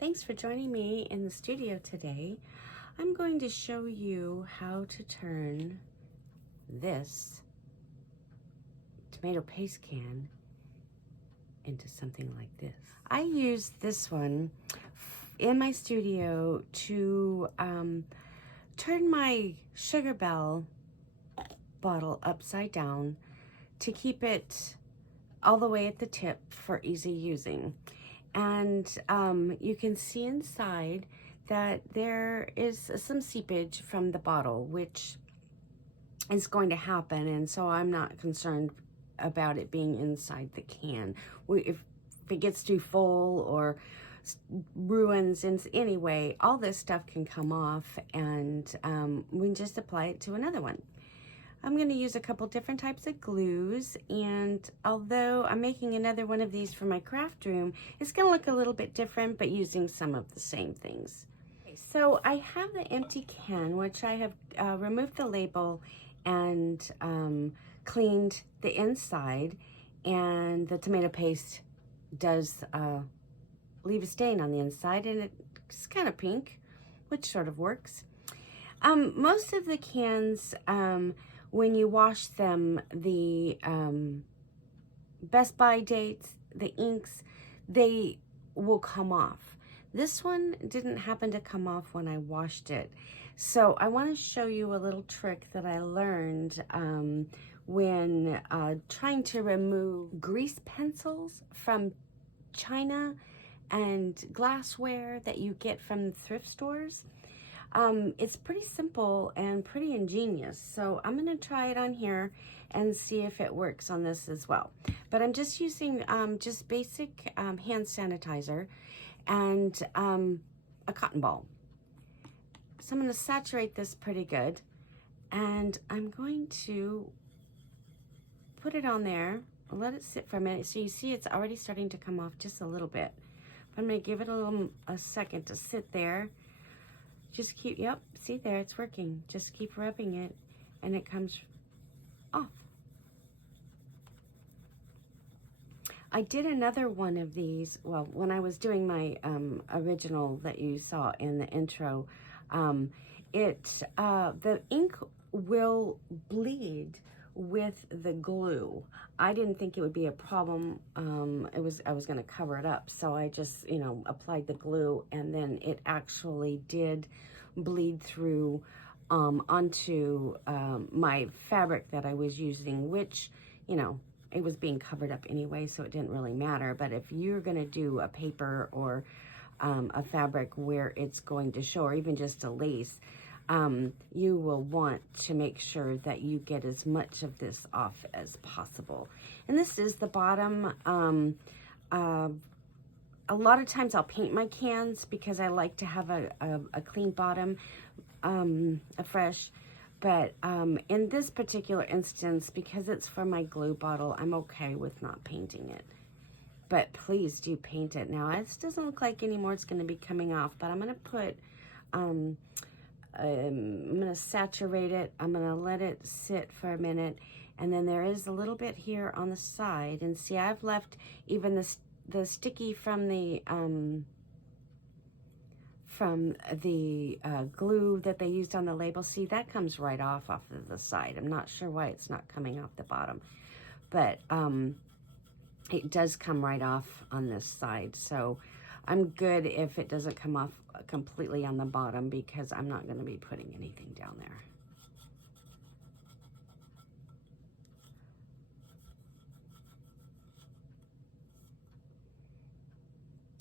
Thanks for joining me in the studio today. I'm going to show you how to turn this tomato paste can into something like this. I use this one in my studio to turn my Sugar Bell bottle upside down to keep it all the way at the tip for easy using. And you can see inside that there is some seepage from the bottle, which is going to happen, and so I'm not concerned about it being inside the can. If it gets too full or ruins in any way, all this stuff can come off, and we can just apply it to another one. I'm going to use a couple different types of glues, and although I'm making another one of these for my craft room, it's going to look a little bit different, but using some of the same things. So I have the empty can, which I have removed the label and cleaned the inside, and the tomato paste does leave a stain on the inside, and it's kind of pink, which sort of works. Most of the cans, when you wash them, the Best By dates, the inks, they will come off. This one didn't happen to come off when I washed it. So I want to show you a little trick that I learned when trying to remove grease pencils from china and glassware that you get from thrift stores. It's pretty simple and pretty ingenious, so I'm going to try it on here and see if it works on this as well. But I'm just using just basic hand sanitizer and a cotton ball. So I'm going to saturate this pretty good, and I'm going to put it on there and let it sit for a minute. So you see it's already starting to come off just a little bit. But I'm going to give it a second to sit there. Just keep, yep, see there, it's working. Just keep rubbing it and it comes off. I did another one of these, well, when I was doing my original that you saw in the intro, the ink will bleed with the glue. I didn't think it would be a problem. I was going to cover it up, so I just, applied the glue, and then it actually did bleed through onto my fabric that I was using, which, it was being covered up anyway, so it didn't really matter. But if you're going to do a paper or a fabric where it's going to show, or even just a lace, you will want to make sure that you get as much of this off as possible. And this is the bottom. A lot of times I'll paint my cans because I like to have a clean bottom, a fresh. But in this particular instance, because it's for my glue bottle, I'm okay with not painting it. But please do paint it. Now, this doesn't look like anymore it's going to be coming off, but I'm going to put... I'm going to saturate it. I'm going to let it sit for a minute. And then there is a little bit here on the side. And see, I've left even the sticky from the glue that they used on the label. See, that comes right off of the side. I'm not sure why it's not coming off the bottom. But it does come right off on this side. So I'm good if it doesn't come off completely on the bottom, because I'm not going to be putting anything down there.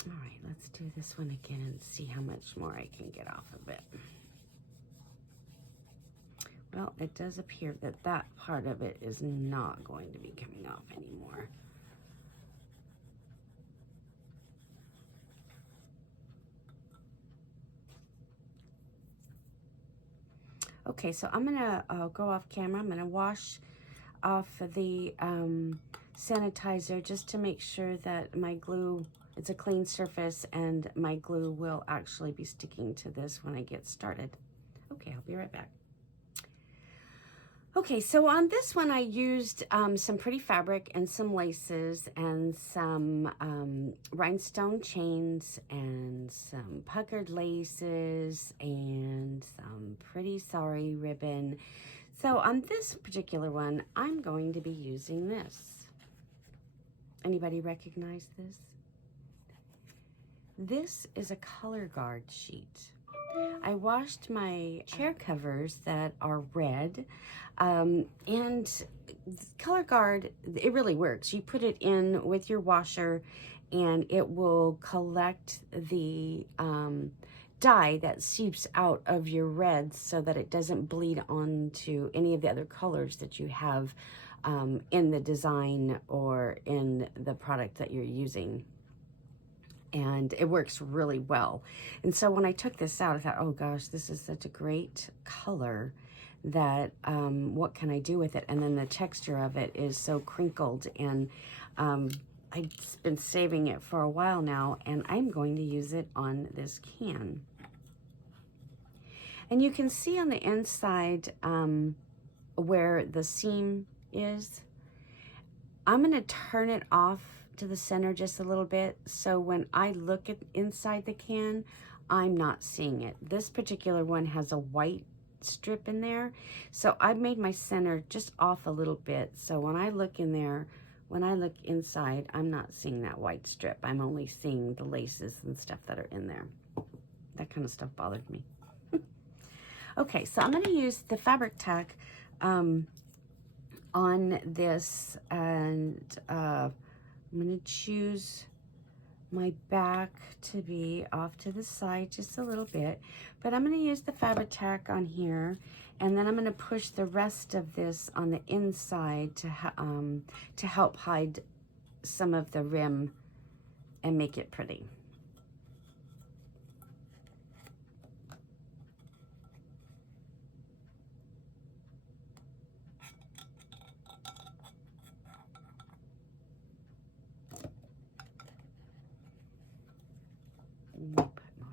All right, let's do this one again and see how much more I can get off of it. Well, it does appear that that part of it is not going to be coming off anymore. Okay, so I'm gonna go off camera. I'm gonna wash off the sanitizer just to make sure that my glue, it's a clean surface, and my glue will actually be sticking to this when I get started. Okay, I'll be right back. Okay, so on this one I used some pretty fabric and some laces and some rhinestone chains and some puckered laces and some pretty sorry ribbon. So on this particular one, I'm going to be using this. Anybody recognize this? This is a color guard sheet. I washed my chair covers that are red, and color guard, it really works. You put it in with your washer and it will collect the dye that seeps out of your reds so that it doesn't bleed onto any of the other colors that you have in the design or in the product that you're using. And it works really well. And so when I took this out, I thought, oh gosh, this is such a great color that what can I do with it? And then the texture of it is so crinkled, and I've been saving it for a while now, and I'm going to use it on this can. And you can see on the inside where the seam is. I'm going to turn it off to the center just a little bit, so when I look at inside the can, I'm not seeing it. This particular one has a white strip in there, so I've made my center just off a little bit, so when I look in there, when I look inside, I'm not seeing that white strip. I'm only seeing the laces and stuff that are in there. That kind of stuff bothered me. Okay, so I'm going to use the fabric tack on this, and I'm going to choose my back to be off to the side just a little bit, but I'm going to use the fabric tack on here, and then I'm going to push the rest of this on the inside to help hide some of the rim and make it pretty. Put more.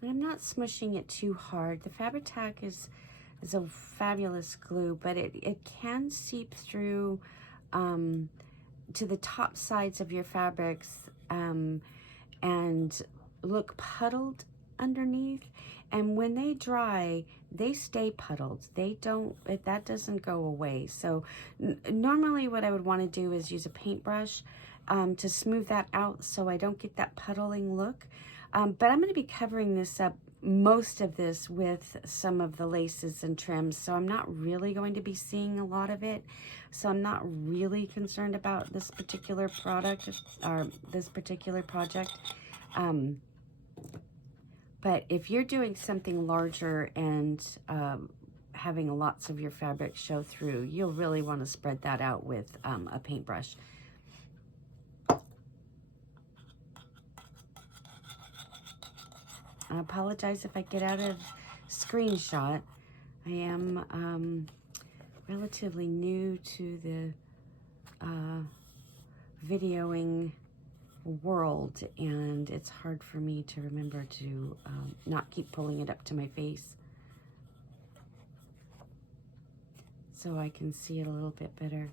And I'm not smushing it too hard. The fabric tack is a fabulous glue, but it can seep through to the top sides of your fabrics and look puddled underneath. And when they dry, they stay puddled. That doesn't go away. So normally what I would want to do is use a paintbrush to smooth that out so I don't get that puddling look. But I'm going to be covering this up, most of this, with some of the laces and trims, so I'm not really going to be seeing a lot of it. So I'm not really concerned about this particular product or this particular project. But if you're doing something larger and having lots of your fabric show through, you'll really want to spread that out with a paintbrush. I apologize if I get out of screenshot. I am relatively new to the videoing world, and it's hard for me to remember to not keep pulling it up to my face so I can see it a little bit better.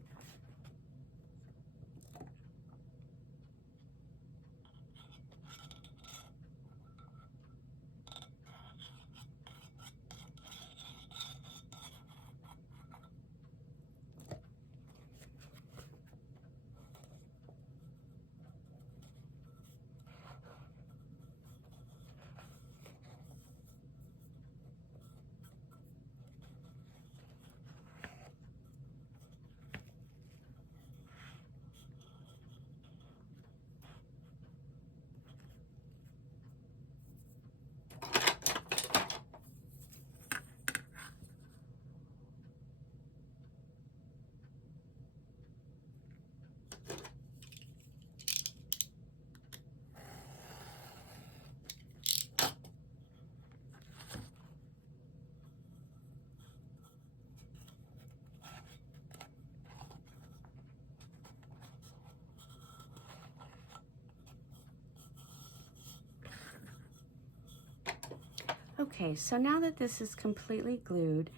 Okay, so now that this is completely glued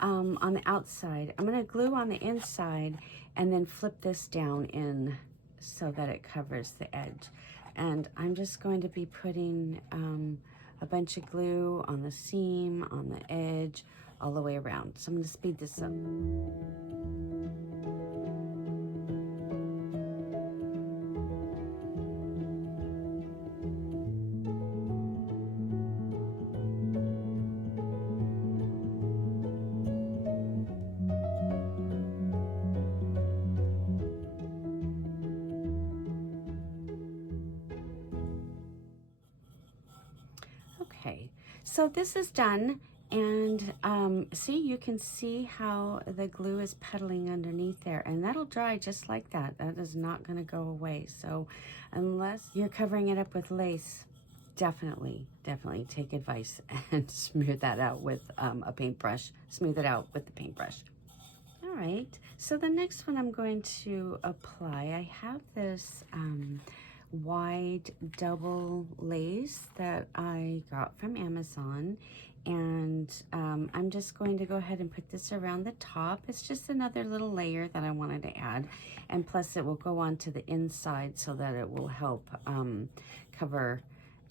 on the outside, I'm going to glue on the inside and then flip this down in so that it covers the edge. And I'm just going to be putting a bunch of glue on the seam, on the edge, all the way around. So I'm going to speed this up. Okay, so this is done, and see, you can see how the glue is puddling underneath there, and that'll dry just like that. That is not going to go away. So unless you're covering it up with lace, definitely take advice and smooth that out with a paintbrush. Smooth it out with the paintbrush. All right, so the next one I'm going to apply, I have this wide double lace that I got from Amazon, and I'm just going to go ahead and put this around the top. It's just another little layer that I wanted to add, and plus it will go on to the inside so that it will help cover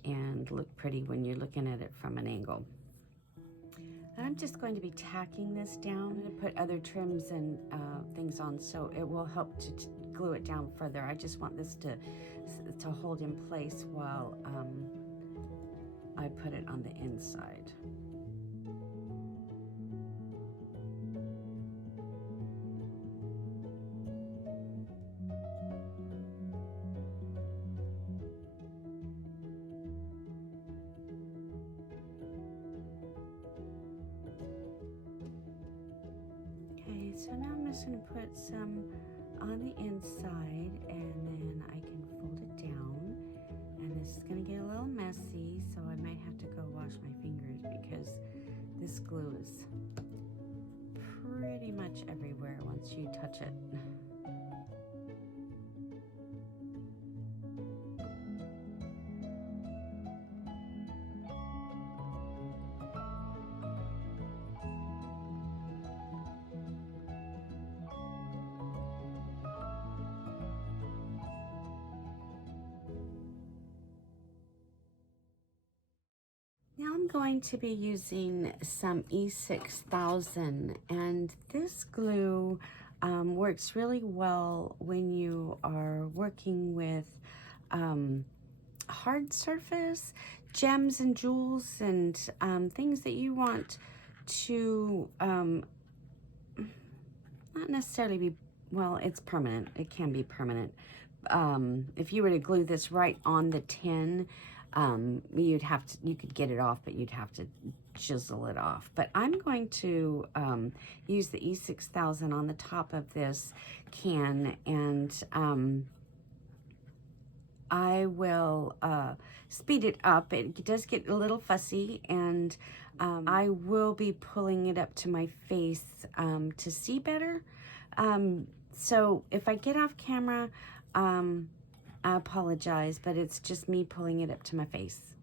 and look pretty when you're looking at it from an angle. And I'm just going to be tacking this down and put other trims and things on so it will help to glue it down further. I just want this to hold in place while I put it on the inside. Okay, so now I'm just going to put some on the inside, and then I can fold it down. And this is going to get a little messy, so I might have to go wash my fingers because this glue is pretty much everywhere once you touch it. Now I'm going to be using some E6000, and this glue works really well when you are working with hard surface, gems and jewels, and things that you want to not necessarily be, well, it's permanent. It can be permanent. If you were to glue this right on the tin, you could get it off, but you'd have to chisel it off. But I'm going to use the E6000 on the top of this can, and I will speed it up. It does get a little fussy, and I will be pulling it up to my face to see better. So if I get off camera, I apologize, but it's just me pulling it up to my face.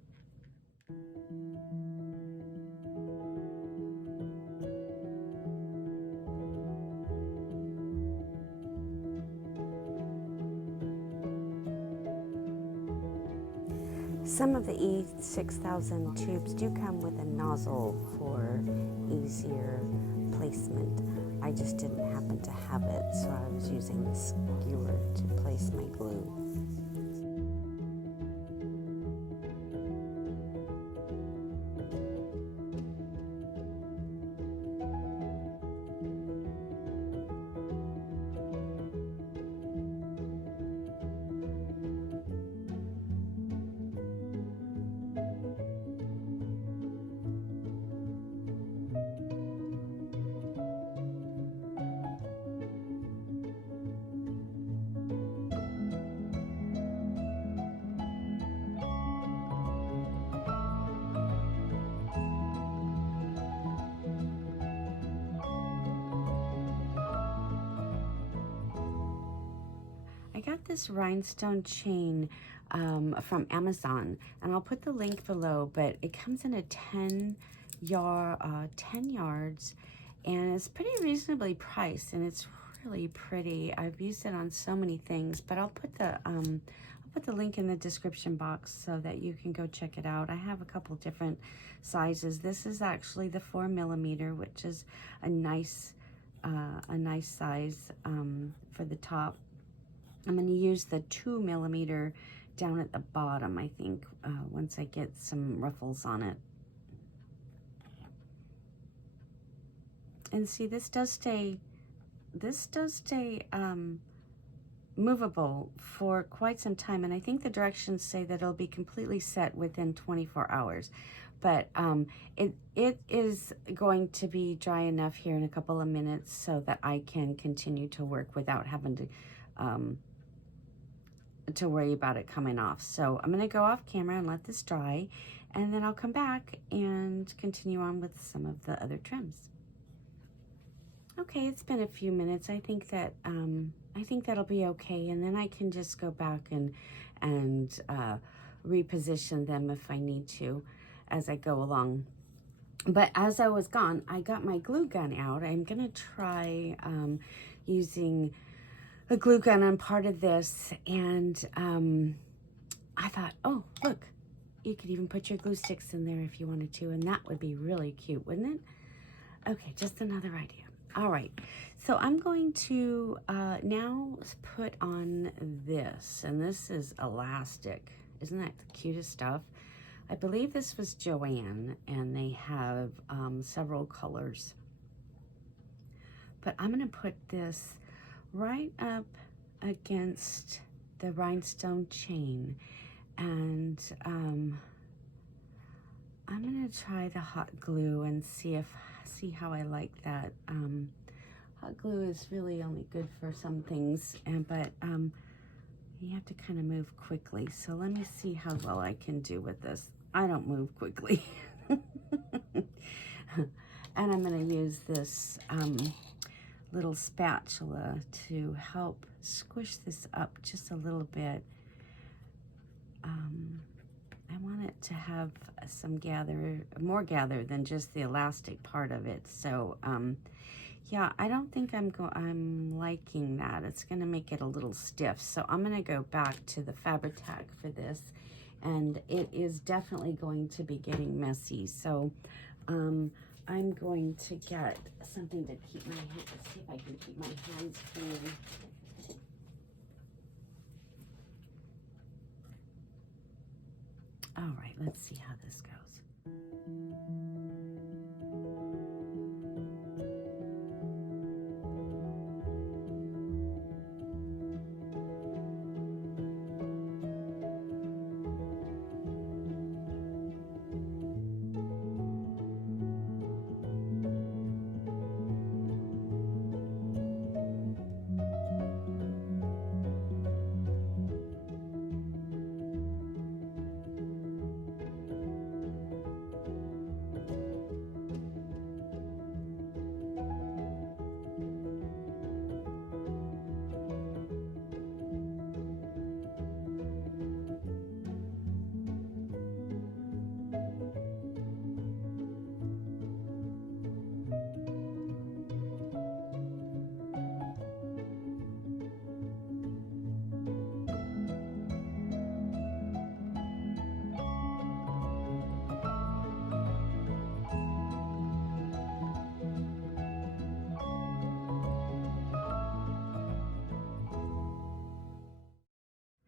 Some of the E6000 tubes do come with a nozzle for easier placement. I just didn't happen to have it, so I was using the skewer to place my glue. got this rhinestone chain from Amazon, and I'll put the link below, but it comes in a 10 yards, and it's pretty reasonably priced, and it's really pretty. I've used it on so many things, but I'll put the link in the description box so that you can go check it out. I have a couple different sizes. This is actually the 4mm, which is a nice size for the top. I'm going to use the 2mm down at the bottom, I think, once I get some ruffles on it. And see, this does stay movable for quite some time, and I think the directions say that it'll be completely set within 24 hours. But it is going to be dry enough here in a couple of minutes so that I can continue to work without having to worry about it coming off. So I'm going to go off camera and let this dry, and then I'll come back and continue on with some of the other trims. Okay, it's been a few minutes. I think that'll be okay, and then I can just go back and reposition them if I need to as I go along. But as I was gone, I got my glue gun out. I'm gonna try using a glue gun on part of this, and I thought, oh, look, you could even put your glue sticks in there if you wanted to, and that would be really cute, wouldn't it? Okay, just another idea. All right, so I'm going to now put on this, and this is elastic. Isn't that the cutest stuff? I believe this was Joann, and they have several colors. But I'm going to put this right up against the rhinestone chain, and I'm going to try the hot glue and see how I like that. Hot glue is really only good for some things, but you have to kind of move quickly. So let me see how well I can do with this. I don't move quickly. And I'm going to use this little spatula to help squish this up just a little bit. I want it to have some more gather than just the elastic part of it. So, yeah, I don't think I'm liking that. It's going to make it a little stiff. So I'm going to go back to the Fabri-Tac for this, and it is definitely going to be getting messy. So, I'm going to get something to keep my hands. Let's see if I can keep my hands clean. All right, let's see how this goes.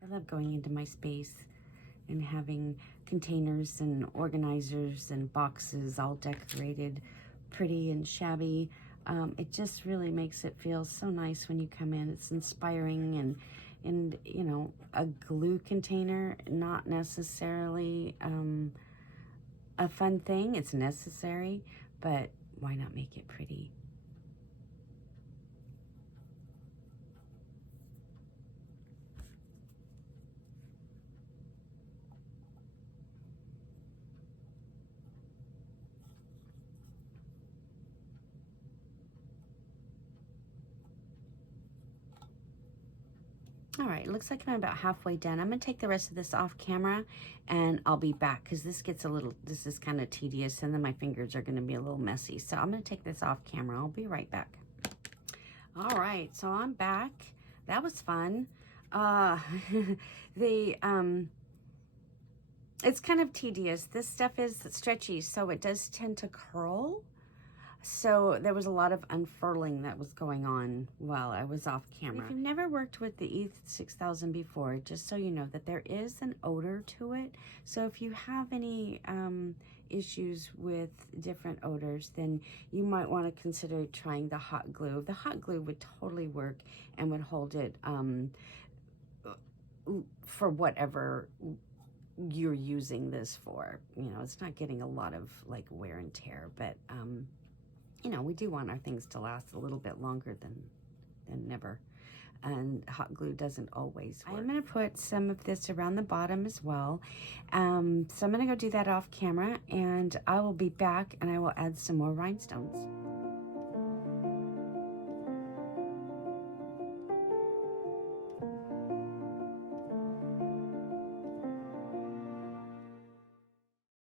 I love going into my space and having containers and organizers and boxes all decorated pretty and shabby. It just really makes it feel so nice when you come in. It's inspiring, and you know, a glue container, not necessarily a fun thing. It's necessary, but why not make it pretty? All right, looks like I'm about halfway done. I'm gonna take the rest of this off camera and I'll be back because this is kind of tedious and then my fingers are gonna be a little messy. So I'm gonna take this off camera. I'll be right back. All right, so I'm back. That was fun. It's kind of tedious. This stuff is stretchy, so it does tend to curl. So there was a lot of unfurling that was going on while I was off camera. If you've never worked with the E6000 before, just so you know that there is an odor to it. So if you have any issues with different odors, then you might want to consider trying the hot glue. The hot glue would totally work and would hold it for whatever you're using this for. You know, it's not getting a lot of like wear and tear, but you know, we do want our things to last a little bit longer than never. And hot glue doesn't always work. I'm going to put some of this around the bottom as well. So I'm going to go do that off camera, and I will be back and I will add some more rhinestones.